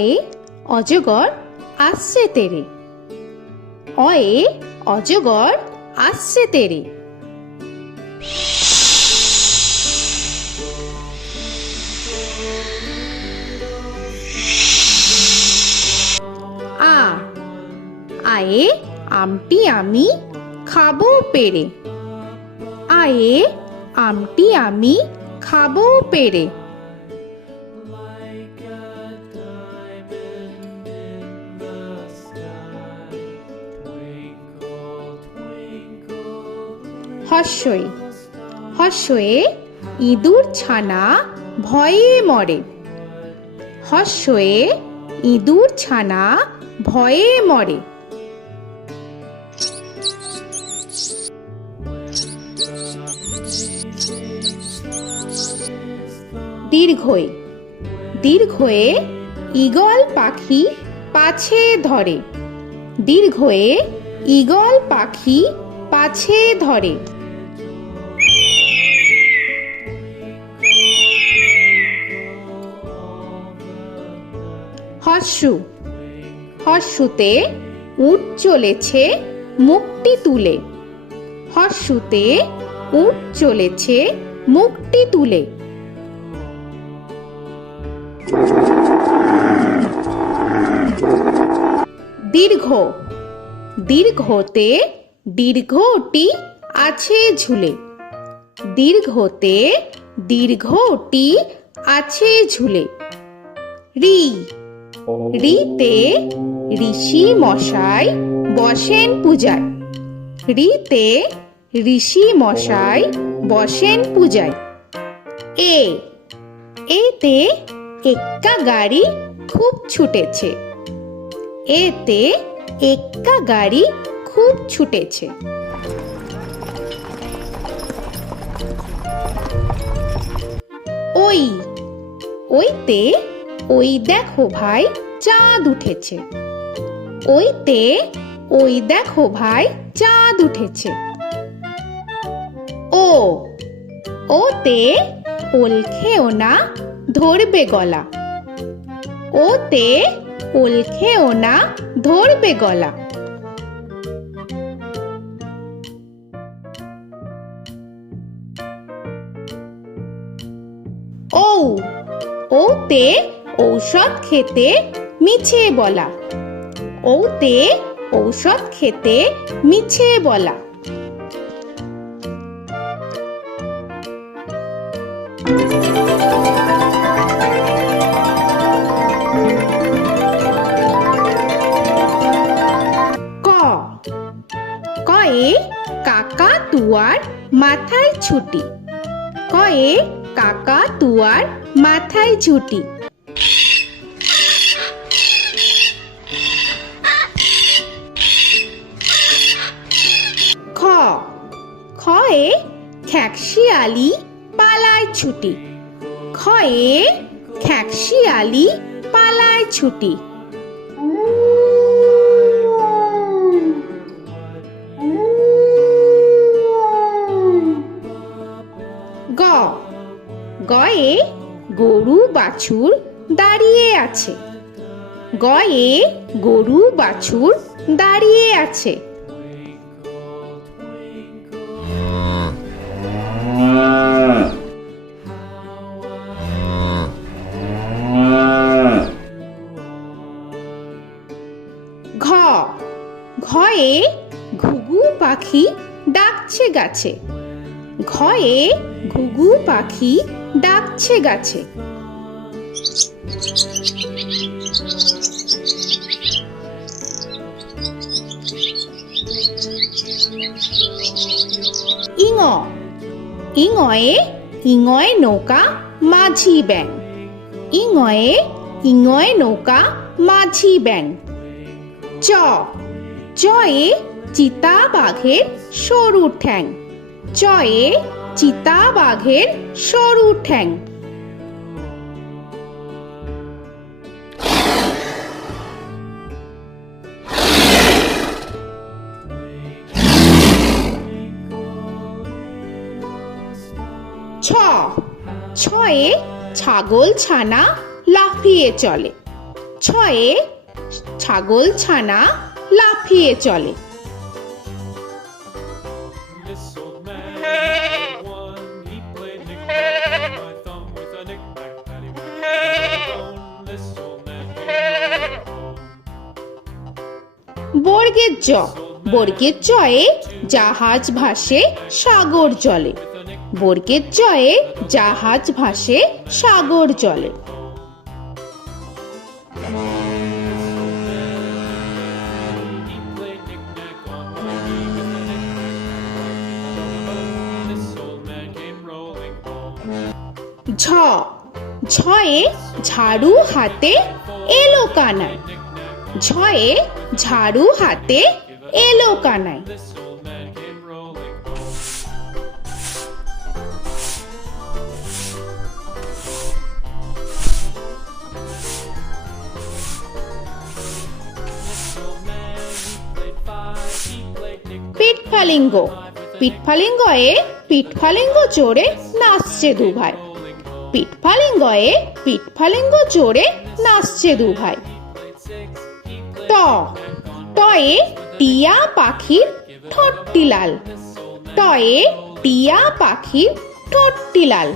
অয়ে অজগর আসছে তেরে। অয়ে অজগর আসছে তেরে। আ আয়ে আমটি আমি খাবো পেরে। আয়ে আমটি আমি খাবো পেরে। হর্ষই হর্ষয়ে ইঁদুর ছানা ভয়ে মরে। হর্ষয়ে ইঁদুর ছানা ভয়ে মরে। দীর্ঘই দীর্ঘয়ে ঈগল পাখি পাছে ধরে। দীর্ঘয়ে ঈগল পাখি পাছে ধরে। হর্ষু হর্ষুতে উট চলেছে মুখটি তুলে। হর্ষুতে উট চলেছে মুখটি তুলে। দীর্ঘ দীর্ঘতে দীর্ঘটি আছে ঝুলে। দীর্ঘতে দীর্ঘটি আছে ঝুলে। রি রিতে ঋষি মশাই বসেন পূজায়। রিতে ঋষি মশাই বসেন পূজায়। এ এতে এক্কা গাড়ি খুব ছুটেছে। এতে এক্কা গাড়ি খুব ছুটেছে। ওই ওইতে ওই দেখো ভাই চাঁদ উঠেছে। ওইতে ওই দেখো ভাই চাঁদ উঠেছে। ও ওতে ওল খেও না ধরবে গলা। ওতে ওল খেও না ধরবে গলা। ঔ ওতে ঔষধ খেতে মিছে বলা। ওতে ঔষধ খেতে মিছে বলা। ক কয়ে কাকা তুয়ার মাথায় ছুটি। কয়ে কাকা তুয়ার মাথায় ছুটি। খ খয়ে খ্যাকশিয়ালি পালায় ছুটি। খয়ে খ্যাকশিয়ালি পালায় ছুটি। গ গয়ে গরু বাছুর দাঁড়িয়ে আছে। গয়ে গরু বাছুর দাঁড়িয়ে আছে। ঘ ঘয়ে ঘুঘু পাখি ডাকছে গাছে। ঘয়ে ঘুঘু পাখি ডাকছে গাছে। ইঙ ইঙয়ে ইঙয় নৌকা মাঝি ব্যাং। ইঙয়ে ইঙয় নৌকা মাঝি ব্যাং। চ চয়ে চিতা বাঘের সরু ঠ্যাং। চয়ে চিতা বাঘের সরু ঠ্যাং। ছ ছয়ে ছাগল ছানা লাফিয়ে চলে। ছয়ে ছাগল ছানা লাফিয়ে চলে। This old man had one. He played knick-knack on my thumb with a knick-knack, paddywhack, bone. This old man came home. বর্গের জ, বর্গের জয়ে জাহাজ ভাসে সাগর জলে। বর্গের জয়ে জাহাজ ভাসে সাগর জলে। He played knick-knack on my knee with a knick-knack, bone. This old man came rolling home. ঝ, ঝয়ে ঝাড়ু হাতে এলো কানাই। ঝয়ে ঝাড়ু হাতে এলো Kanai. This old man came rolling home. This old man, he played five. He played knick-knack. পিঠফালিঙ্গ, পিঠফালিঙ্গয়ে পিঠফালিঙ্গ চড়ে নাচছে দু ভাই। পিঠফালিঙ্গয়ে পিঠফালিঙ্গ চড়ে নাচছে দু ভাই। ট, টয়ে টিয়া পাখির ঠোঁটটি লাল। টয়ে টিয়া পাখির ঠোঁটটি লাল।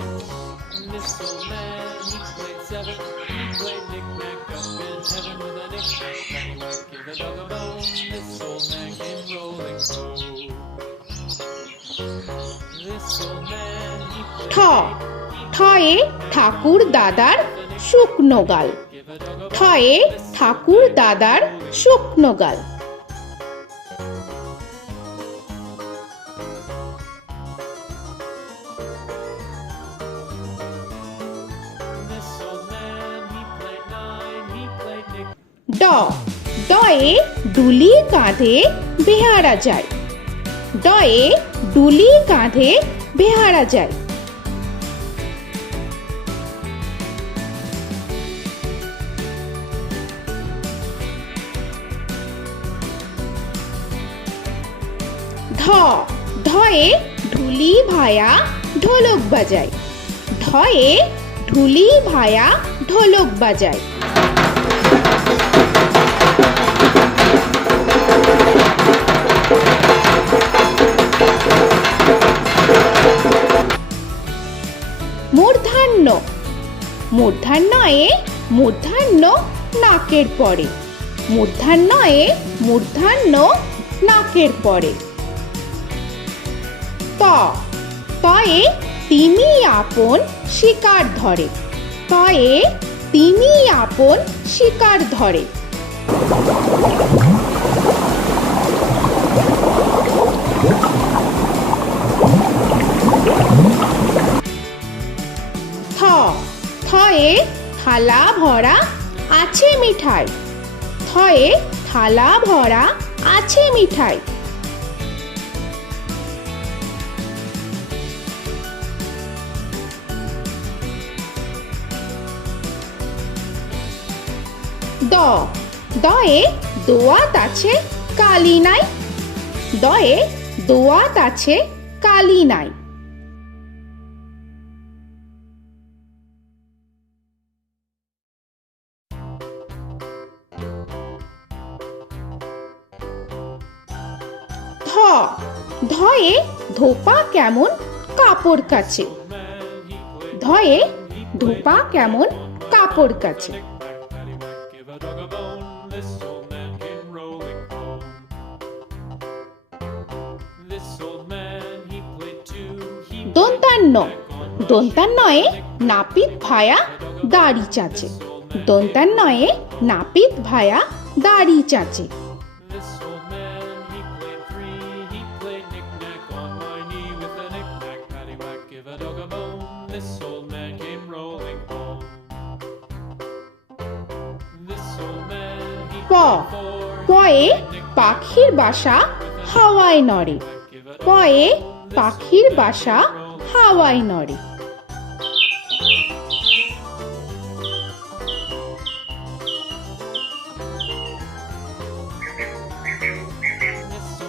This old man, he played seven. He played knick-knack up in heaven with a knick-knack, paddywhack, give a dog a bone. This old man came rolling home. This old man, he ঠ, played ঠয়ে ঠাকুর দাদার শুকনো গাল। give a dog a ঠয়ে ঠাকুর দাদার শুকনো গাল। This old man, he played nine. He played knick. ড, ডয়ে ডুলি কাঁধে বেহারা যায়। ডয়ে ডুলি কাঁধে বেহারা যায়। ধ, ধয়ে ঢুলি ভায়া ঢোলক বাজায়। ধয়ে ঢুলি ভায়া ঢোলক বাজায়। মূর্ধন্য, মূর্ধন্যয়ে মূর্ধন্য নাকের পরে। মূর্ধন্যয়ে মূর্ধন্য নাকের পরে। ত, তয়ে তিমি আপন শিকার ধরে। তয়ে তিমি আপন শিকার ধরে। থ, থয়ে থালা ভরা আছে মিঠাই। থয়ে থালা ভরা আছে মিঠাই। দ, দয়ে দোয়াত আছে কালি নাই। দয়ে দোয়াত আছে কালি নাই। ধ, ধয়ে ধোপা কেমন কাপড় কাছে। ধয়ে ধোপা কেমন কাপড় কাছে। Paddywhack, give a dog a bone. This old man came rolling home. This old man, he played two. He দন্তান্ন, দন্তান্নয়ে নাপিত ভায়া দাড়ি চাচে। দন্তান্নয়ে নাপিত ভায়া দাড়ি চাচে। This old man, he played three. He played knick-knack on my knee with a knick-knack, paddywhack, give a dog a bone. This old man came rolling home. This old man, he প, played four. পয়ে পাখির বাসা হাওয়ায় নড়ে। পয়ে পাখির বাসা হাওয়ায় নড়ে।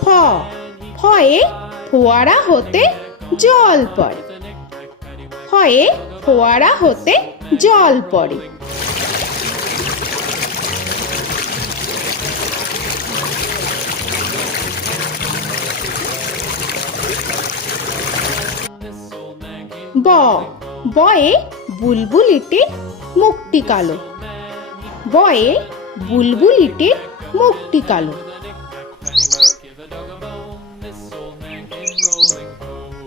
ফ, ফয়ে ফোয়ারা হতে জল পড়ে। ফয়ে ফোয়ারা হতে জল পড়ে। ব বয়ে বুলবুলিটির মুখটি কালো। বয়ে বুলবুলিটির মুখটি কালো। Give a dog a bone, this old man came rolling home.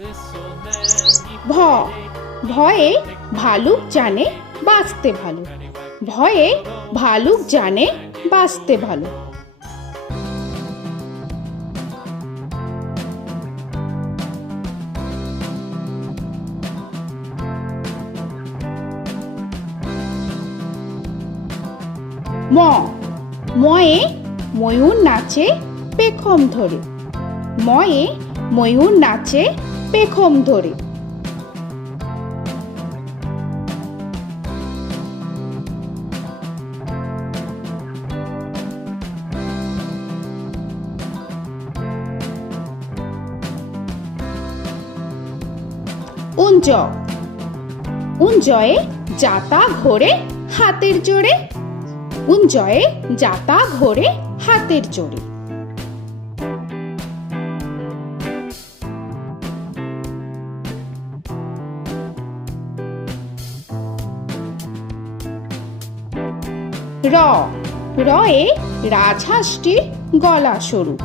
This old man, he ভ ভয়ে ভালুক জানে বাঁচতে ভালো। ভয়ে ভালুক জানে বাঁচতে ভালো। ম ময়ে ময়ূর নাচে পেখম ধরে। ময়ে ময়ূর নাচে পেখম ধরে। উঞ্জ উঞ্জয়ে যাতা ঘোরে হাতের জোরে। উঞ্জয়ে যাতা ঘোরে হাতের জোরে। র রয়ে রাজহাঁসটির গলা সরু।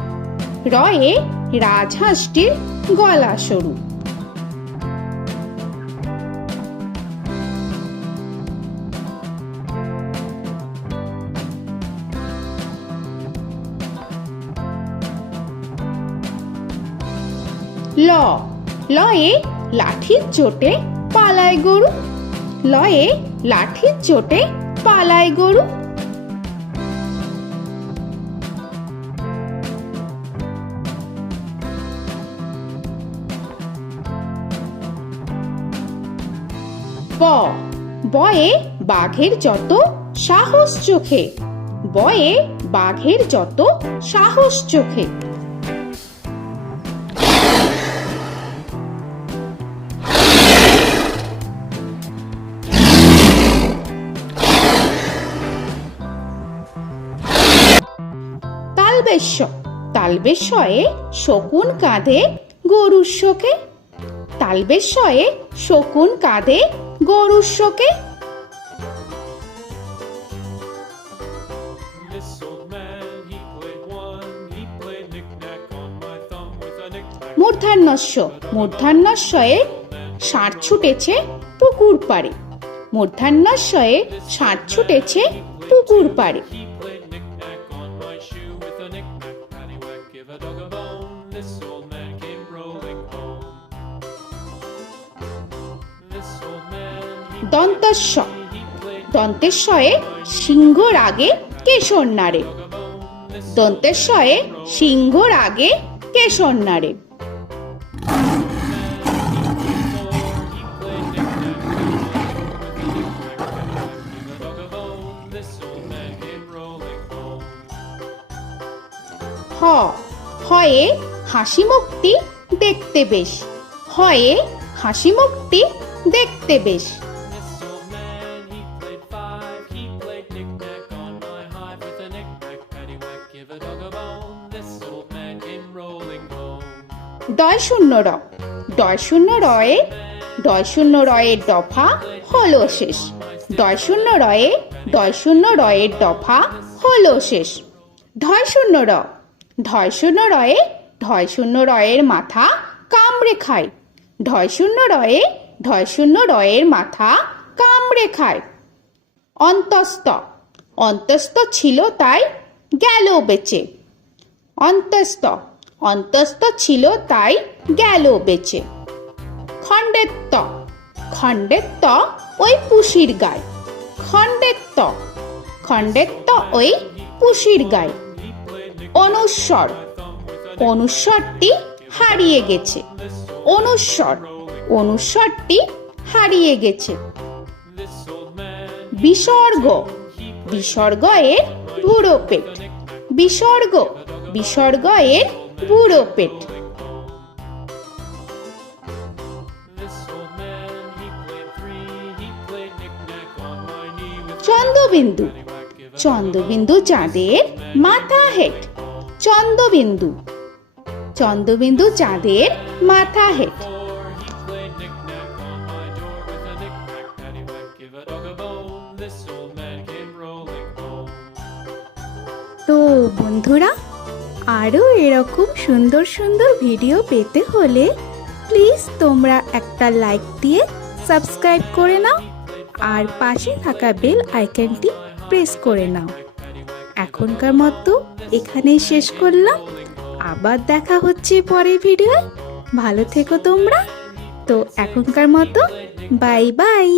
রয়ে রাজহাঁসটির গলা সরু। ল লয়ে লাঠির চোটে পালায় গরু। লয়ে লাঠির চোটে পালায় গরু। ব বয়ে বাঘের যত সাহস চোখে। বয়ে বাঘের যত সাহস চোখে। তালবেশ্য তালবেশ্যয়ে শকুন কাঁধে গরুর শোকে। তালবেশ্যয়ে শকুন কাঁধে গরুর শোকে। This old man, he played one, he played knick-knack on my thumb with a knick-knack. মূর্ধন্যস্য মূর্ধন্যস্যয়ে ষাঁড় ছুটেছে পুকুর পাড়ে। মূর্ধন্যস্যয়ে ষাঁড় ছুটেছে পুকুর পাড়ে। He played knick-knack on my shoe with a knick-knack, paddywhack, give a dog a bone. This old man came rolling home. This old man, দন্তস্য he played দন্তেশ্বয়ে সিংহর আগে কেশর নাড়ে। dog a bone. This দন্তেশ্বয়ে সিংহর আগে কেশর নাড়ে। he played knick-knack on my shoe with a knick-knack, paddywhack, give a dog a bone. This old man came rolling home. হ হয়ে হাসি মুখটি দেখতে বেশ। হয়ে হাসি মুখটি দেখতে বেশ। This old man, he played five, he played knick-knack on my hive with a knick-knack, paddywhack, give a dog a bone. This old man came rolling home. ডয় শূন্য র ডয় শূন্য রয়ে ডয় শূন্য রয়ের দফা হলো শেষ। ডয় শূন্য রয়ে ডয় শূন্য রয়ের দফা হলো শেষ। ঢয় শূন্য র ঢয় শূন্য রয়ে ঢয় শূন্য রয়ের মাথা কামড়ে খায়। ঢয় শূন্য রয়ে ঢয় শূন্য রয়ের মাথা কামড়ে খায়। অন্তস্থ অন্তস্থ ছিল তাই গেল বেঁচে। অন্তস্থ অন্তস্থ ছিল তাই গেল বেঁচে। খণ্ডেত্ব খণ্ডেত্ব ওই পুষির গায়। খণ্ডেত্ব খণ্ডেত্ব ওই পুষির গায়। অনুস্বর অনুস্বরটি হারিয়ে গেছে। অনুস্বর অনুস্বরটি হারিয়ে গেছে। This old man, বিসর্গ বিসর্গ এর বুড়ো পেট। বিসর্গ বিসর্গ এর বুড়ো পেট। this old man, he played three, he played knick-knack on my knee with Chandrabindu paddywhack, give a Chandrabindu চাঁদের মাথা হেট। চন্দ্রবিন্দু চন্দ্রবিন্দু চাঁদের মাথা head. Four, he played knick-knack on my door with a knick-knack, paddywhack, give a dog a bone. This old man came rolling home. তো বন্ধুরা, আরও এরকম সুন্দর সুন্দর ভিডিও পেতে হলে প্লিজ তোমরা একটা লাইক দিয়ে সাবস্ক্রাইব করে নাও আর পাশে থাকা বেল আইকনটি প্রেস করে নাও। এখনকার মতো এখানেই শেষ করলাম, আবার দেখা হচ্ছে পরের ভিডিও। ভালো থেকো তোমরা। তো এখনকার মতো বাই বাই।